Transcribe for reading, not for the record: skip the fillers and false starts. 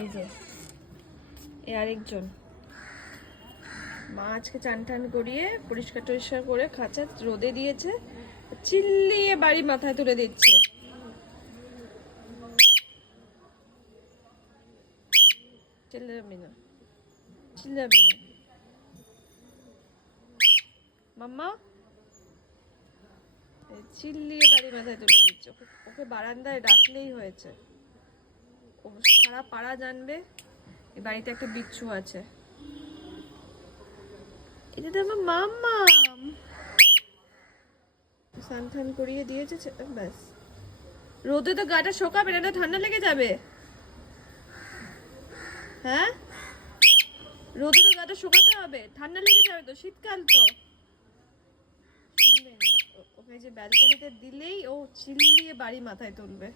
এই যে আরেকজন মা আজকে চান টান করিয়ে পরিষ্কার টরিষ্কার করে খাঁচা রোদে দিয়েছে, চিল্লিয়ে বাড়ি মাথায় তুলে দিচ্ছে। চিল্লাবি না, চিল্লাবি না মাম্মা, চিল্লিয়ে বাড়ি মাথায় তুলে দিচ্ছে। ওকে বারান্দায় ডাকলেই হয়েছে, ও সারা পাড়া জানবে এই বাড়িতে একটা বিচ্ছু আছে। এটা তো আমার মাম্মা, স্নান টান করিয়ে দিয়েছে ব্যাস। রোদে তো গাটা শোকাবে না, ঠান্ডা লেগে যাবে। হ্যাঁ, রোদে তো গাটা শুকাতে হবে, ঠান্ডা লেগে যাবে তো, শীতকাল তো। ওকে যে ব্যালকনিতে দিলেই ও চিল্লিয়ে বাড়ি মাথায় তুলবে।